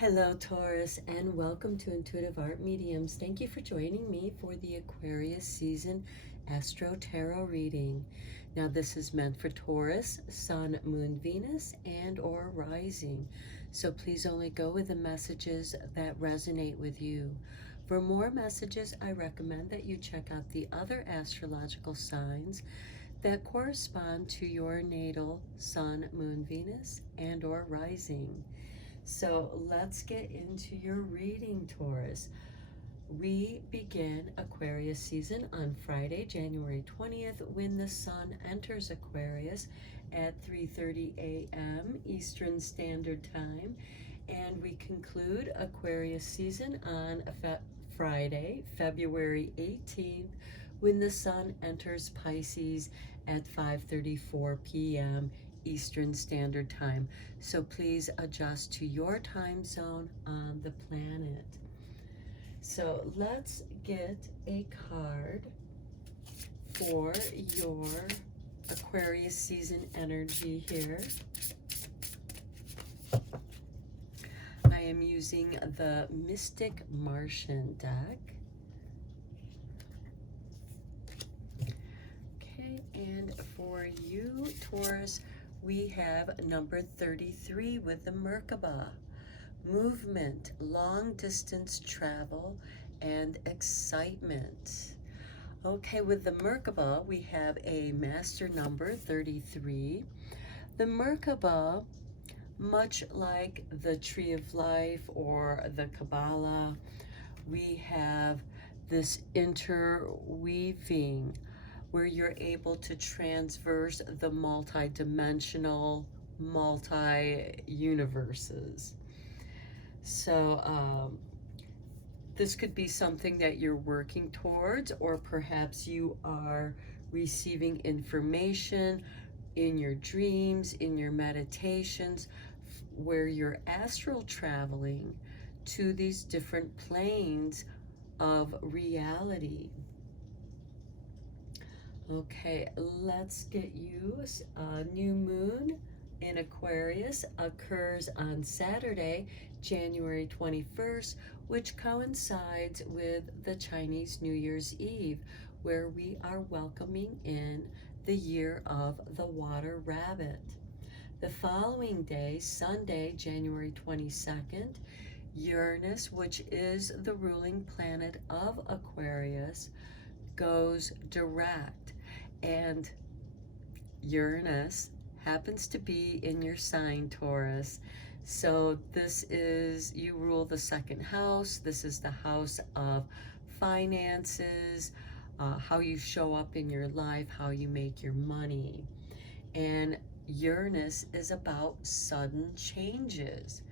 Hello, Taurus, and welcome to Intuitive Art Mediums. Thank you for joining me for the Aquarius season Astro-Tarot reading. Now, this is meant for Taurus, Sun, Moon, Venus, and or Rising. So please only go with the messages that resonate with you. For more messages, I recommend that you check out the other astrological signs that correspond to your natal Sun, Moon, Venus, and or Rising. So let's get into your reading, Taurus. We begin Aquarius season on Friday, January 20th, when the sun enters Aquarius at 3:30 a.m. Eastern Standard Time. And we conclude Aquarius season on Friday, February 18th, when the sun enters Pisces at 5:34 p.m. Eastern Standard Time. So please adjust to your time zone on the planet. So let's get a card for your Aquarius season energy here. I am using the Mystic Martian deck. Okay, and for you, Taurus, we have number 33 with the Merkaba. Movement, long distance travel, and excitement. Okay, with the Merkaba, we have a master number 33. The Merkaba, much like the Tree of Life or the Kabbalah, we have this interweaving where you're able to transverse the multi-dimensional, multi-universes. So this could be something that you're working towards, or perhaps you are receiving information in your dreams, in your meditations, where you're astral traveling to these different planes of reality. Okay, let's get you a new moon in Aquarius occurs on Saturday, January 21st, which coincides with the Chinese New Year's Eve, where we are welcoming in the year of the water rabbit. The following day, Sunday, January 22nd, Uranus, which is the ruling planet of Aquarius, goes direct. And Uranus happens to be in your sign, Taurus. So this is, you rule the second house. This is the house of finances, how you show up in your life, how you make your money. And Uranus is about sudden changes.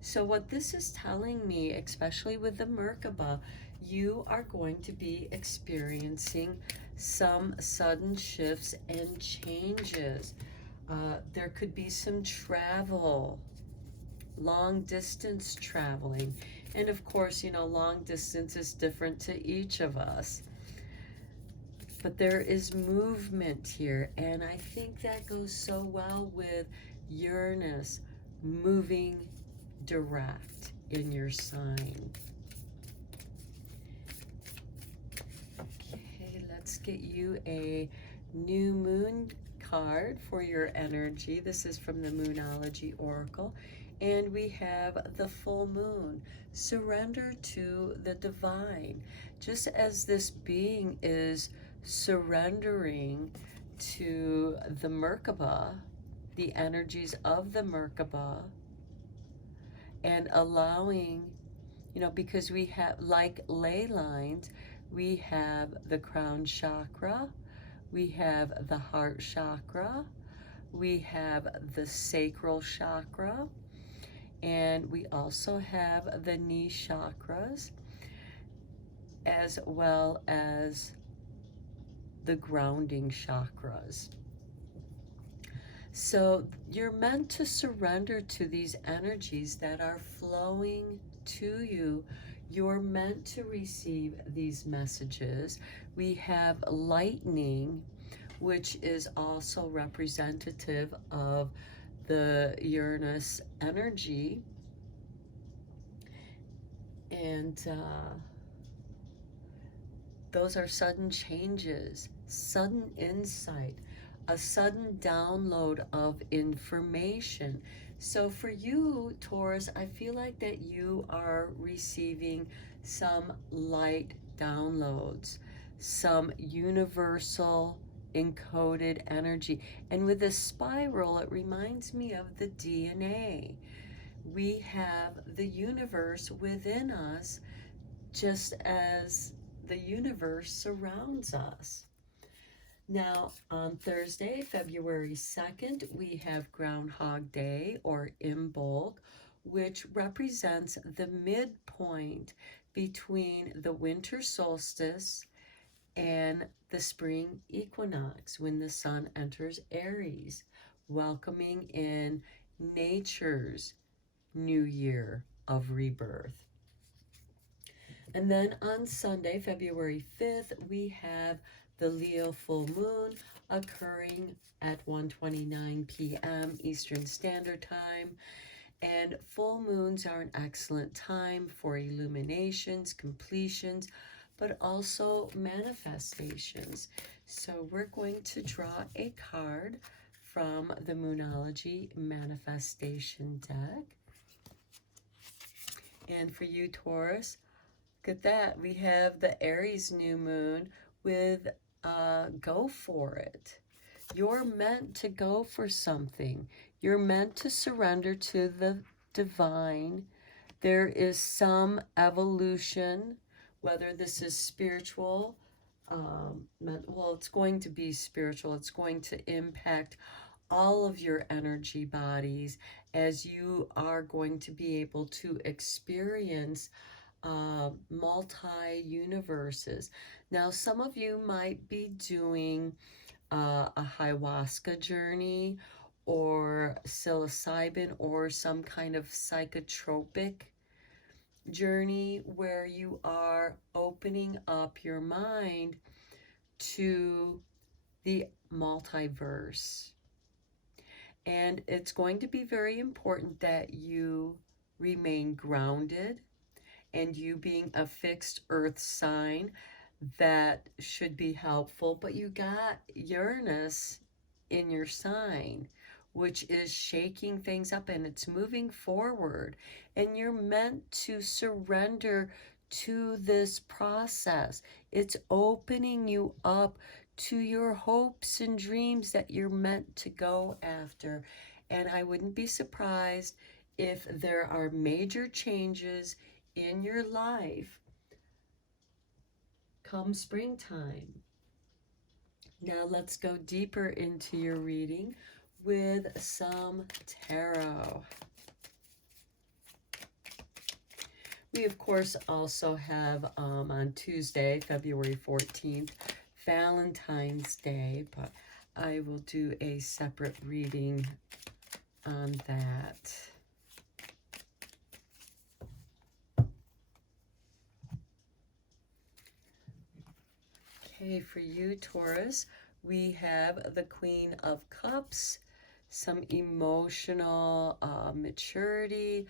So what this is telling me, especially with the Merkaba, you are going to be experiencing some sudden shifts and changes. There could be some travel, long distance traveling. And of course, you know, long distance is different to each of us. But there is movement here, and I think that goes so well with Uranus moving direct in your sign. Okay, let's get you a new moon card for your energy. This is from the Moonology Oracle, and we have the full moon. Surrender to the divine. Just as this being is surrendering to the Merkaba, the energies of the Merkaba, and allowing, you know, because we have, like ley lines, we have the crown chakra, we have the heart chakra, we have the sacral chakra, and we also have the knee chakras, as well as the grounding chakras. So you're meant to surrender to these energies that are flowing to you. You're meant to receive these messages. We have lightning, which is also representative of the Uranus energy. And those are sudden changes, sudden insight, a sudden download of information. So for you, Taurus, I feel like that you are receiving some light downloads, some universal encoded energy. And with this spiral, it reminds me of the DNA. We have the universe within us, just as the universe surrounds us. Now, on Thursday, February 2nd, we have Groundhog Day, or Imbolc, which represents the midpoint between the winter solstice and the spring equinox, when the sun enters Aries, welcoming in nature's new year of rebirth. And then on Sunday, February 5th, we have the Leo full moon occurring at 1:29 p.m. Eastern Standard Time. And full moons are an excellent time for illuminations, completions, but also manifestations. So we're going to draw a card from the Moonology Manifestation deck. And for you, Taurus, look at that. We have the Aries new moon with go for it. You're meant to go for something. You're meant to surrender to the divine. There is some evolution, whether this is spiritual, well, it's going to be spiritual. It's going to impact all of your energy bodies, as you are going to be able to experience multi-universes. Now, some of you might be doing a ayahuasca journey, or psilocybin, or some kind of psychotropic journey, where you are opening up your mind to the multiverse. And it's going to be very important that you remain grounded, and you being a fixed earth sign, that should be helpful. But you got Uranus in your sign, which is shaking things up, and it's moving forward. And you're meant to surrender to this process. It's opening you up to your hopes and dreams that you're meant to go after. And I wouldn't be surprised if there are major changes in your life come springtime. Now let's go deeper into your reading with some tarot. We, of course, also have on Tuesday, February 14th, Valentine's Day, but I will do a separate reading on that. Okay, for you, Taurus, we have the Queen of Cups, some emotional maturity,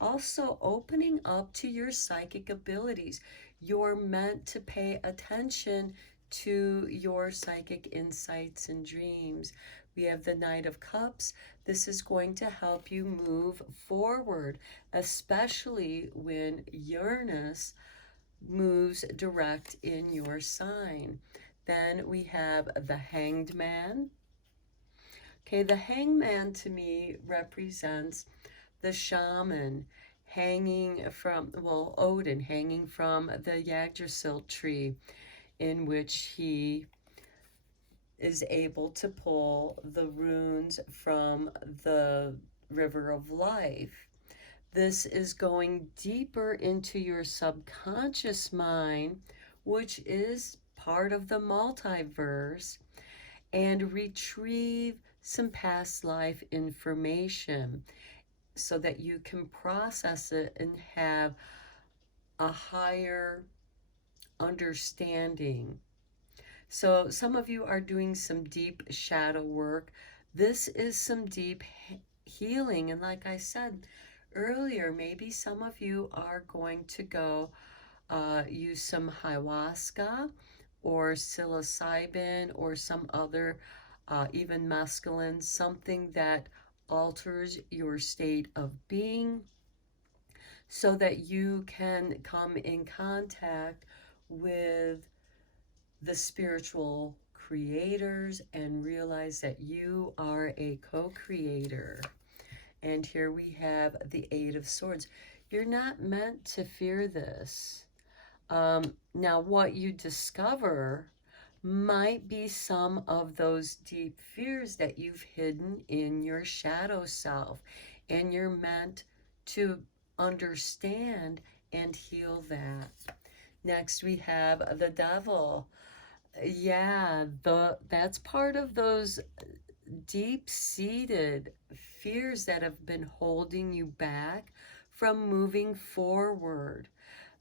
also opening up to your psychic abilities. You're meant to pay attention to your psychic insights and dreams. We have the Knight of Cups. This is going to help you move forward, especially when Uranus moves direct in your sign. Then we have the Hanged Man. Okay, the Hanged Man to me represents the shaman hanging from, well, Odin hanging from the Yggdrasil tree, in which he is able to pull the runes from the river of life. This is going deeper into your subconscious mind, which is part of the multiverse, and retrieve some past life information so that you can process it and have a higher understanding. So some of you are doing some deep shadow work. This is some deep healing. And like I said earlier, maybe some of you are going to go use some ayahuasca or psilocybin or some other, even mescaline, something that alters your state of being so that you can come in contact with the spiritual creators and realize that you are a co-creator. And here we have the Eight of Swords. You're not meant to fear this. Now, what you discover might be some of those deep fears that you've hidden in your shadow self, and you're meant to understand and heal that. Next, we have the devil. Yeah, that's part of those deep-seated fears that have been holding you back from moving forward.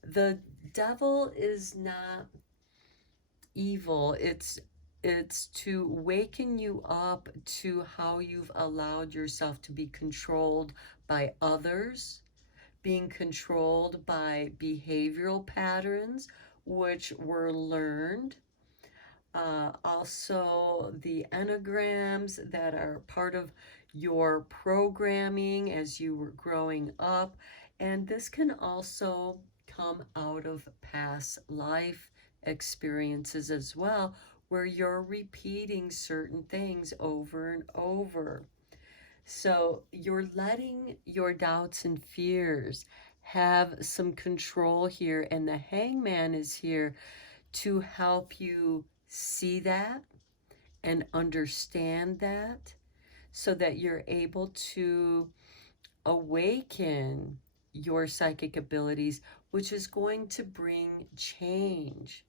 The devil is not evil. It's to waken you up to how you've allowed yourself to be controlled by others, being controlled by behavioral patterns which were learned, also the enneagrams that are part of your programming as you were growing up. And this can also come out of past life experiences as well, where you're repeating certain things over and over. So you're letting your doubts and fears have some control here, and the hangman is here to help you see that and understand that so that you're able to awaken your psychic abilities, which is going to bring change.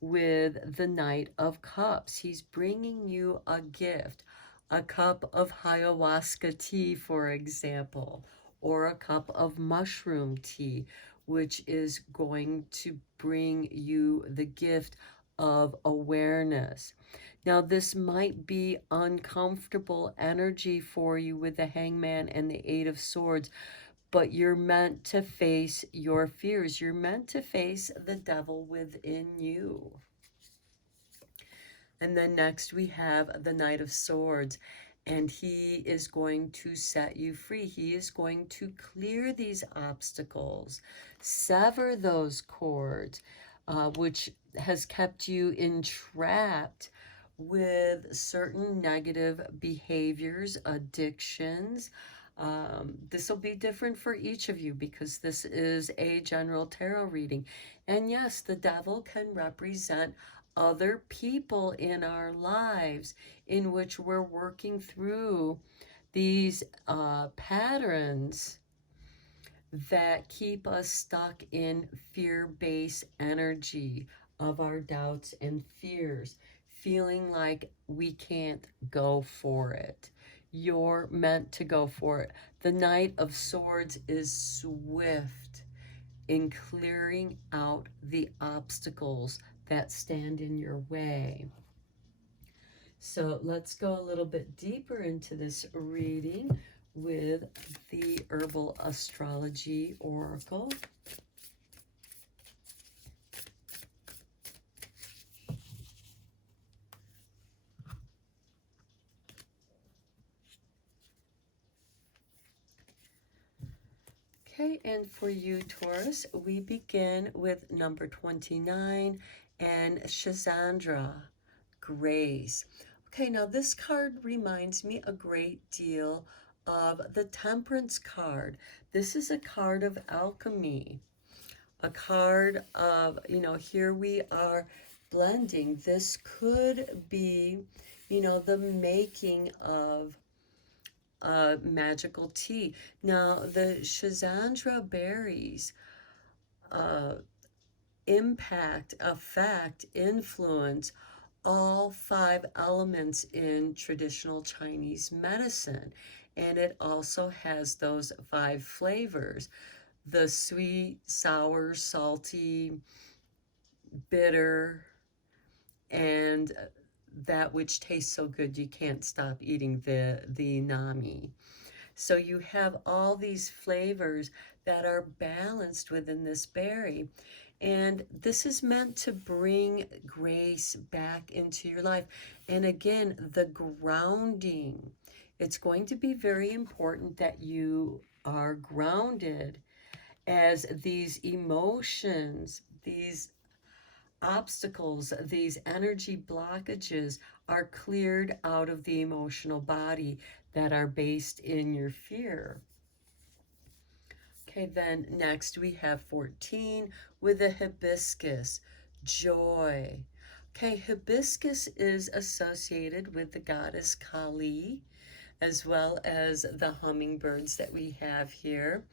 With the Knight of Cups, he's bringing you a gift, a cup of ayahuasca tea, for example, or a cup of mushroom tea, which is going to bring you the gift of awareness. Now, this might be uncomfortable energy for you with the Hangman and the Eight of Swords, but you're meant to face your fears. You're meant to face the devil within you. And then next we have the Knight of Swords, and he is going to set you free. He is going to clear these obstacles, sever those cords, which has kept you entrapped with certain negative behaviors, addictions. This will be different for each of you because this is a general tarot reading. And yes, the devil can represent other people in our lives in which we're working through these patterns that keep us stuck in fear-based energy of our doubts and fears, feeling like we can't go for it. You're meant to go for it. The Knight of Swords is swift in clearing out the obstacles that stand in your way. So let's go a little bit deeper into this reading with the Herbal Astrology Oracle. Okay, and for you, Taurus, we begin with number 29 and Shazandra, Grace. Okay, now this card reminds me a great deal of the Temperance card. This is a card of alchemy, a card of, here we are blending. This could be, the making of magical tea. Now, the Shazandra berries impact, affect, influence all 5 elements in traditional Chinese medicine. And it also has those 5 flavors: the sweet, sour, salty, bitter, and that which tastes so good you can't stop eating, the nami. So you have all these flavors that are balanced within this berry. And this is meant to bring grace back into your life. And again, the grounding. It's going to be very important that you are grounded as these emotions, these obstacles, these energy blockages are cleared out of the emotional body that are based in your fear. Okay, then next we have 14 with a hibiscus, joy. Okay, hibiscus is associated with the goddess Kali, as well as the hummingbirds that we have here.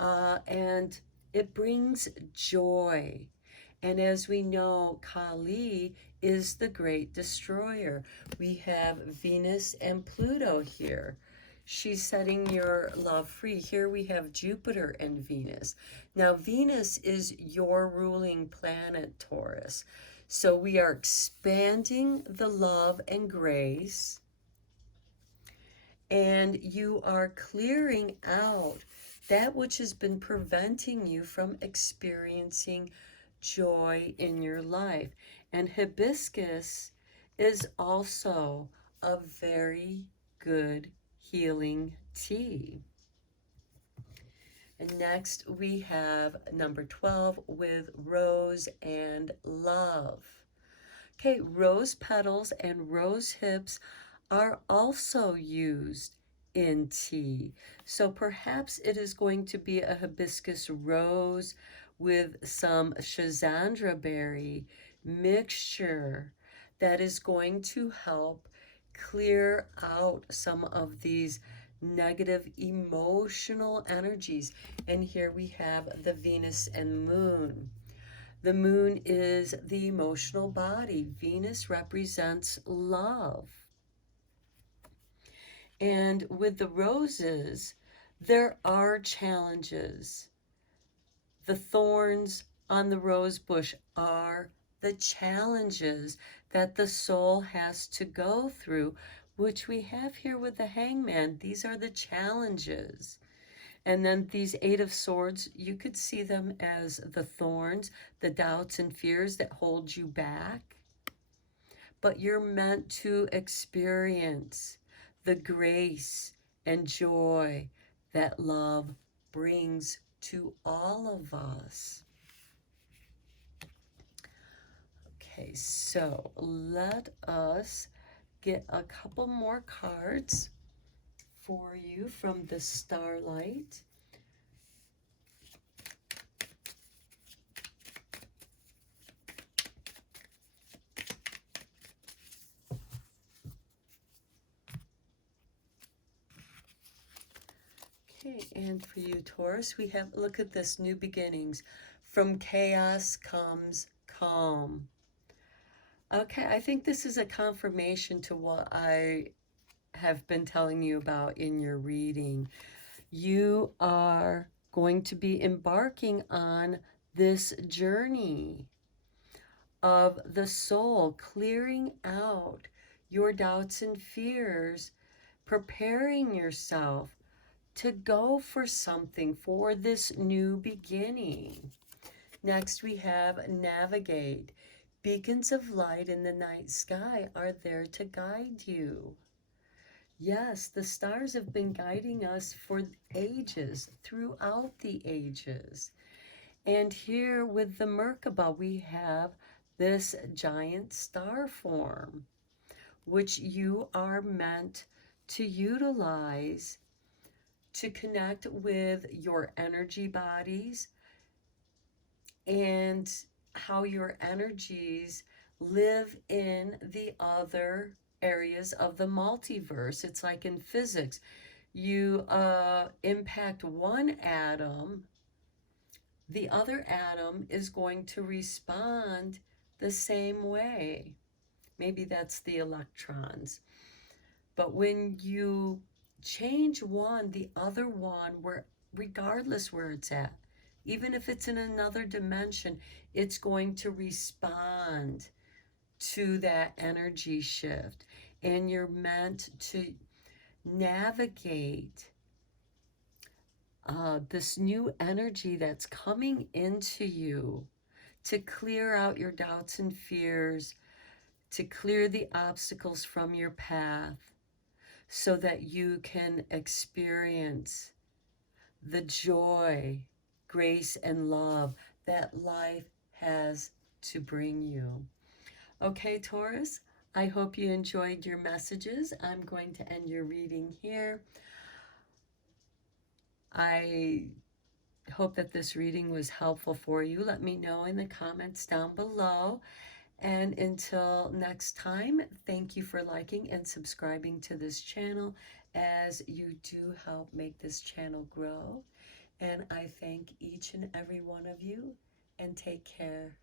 And it brings joy. And as we know, Kali is the great destroyer. We have Venus and Pluto here. She's setting your love free. Here we have Jupiter and Venus. Now, Venus is your ruling planet, Taurus. So we are expanding the love and grace, and you are clearing out that which has been preventing you from experiencing joy in your life. And hibiscus is also a very good healing tea. And next we have number 12 with rose and love. Okay, rose petals and rose hips are also used in tea. So perhaps it is going to be a hibiscus rose with some schizandra berry mixture that is going to help clear out some of these negative emotional energies. And here we have the Venus and Moon. The moon is the emotional body. Venus represents love. And with the roses, there are challenges. The thorns on the rose bush are the challenges that the soul has to go through, which we have here with the Hangman. These are the challenges. And then these Eight of Swords, you could see them as the thorns, the doubts and fears that hold you back. But you're meant to experience the grace and joy that love brings to all of us. Okay, so let us get a couple more cards for you from the Starlight. Okay, and for you, Taurus, we have, look at this, new beginnings. From chaos comes calm. Okay, I think this is a confirmation to what I have been telling you about in your reading. You are going to be embarking on this journey of the soul, clearing out your doubts and fears, preparing yourself to go for something, for this new beginning. Next, we have navigate. Beacons of light in the night sky are there to guide you. Yes, the stars have been guiding us for ages, throughout the ages. And here with the Merkaba, we have this giant star form, which you are meant to utilize to connect with your energy bodies and how your energies live in the other areas of the multiverse. It's like in physics. You impact one atom, the other atom is going to respond the same way. Maybe that's the electrons. But when you change one, the other one, regardless where it's at, even if it's in another dimension, it's going to respond to that energy shift. And you're meant to navigate this new energy that's coming into you to clear out your doubts and fears, to clear the obstacles from your path so that you can experience the joy, grace, and love that life has to bring you. Okay, Taurus, I hope you enjoyed your messages. I'm going to end your reading here. I hope that this reading was helpful for you. Let me know in the comments down below. And until next time, thank you for liking and subscribing to this channel, as you do help make this channel grow. And I thank each and every one of you, and take care.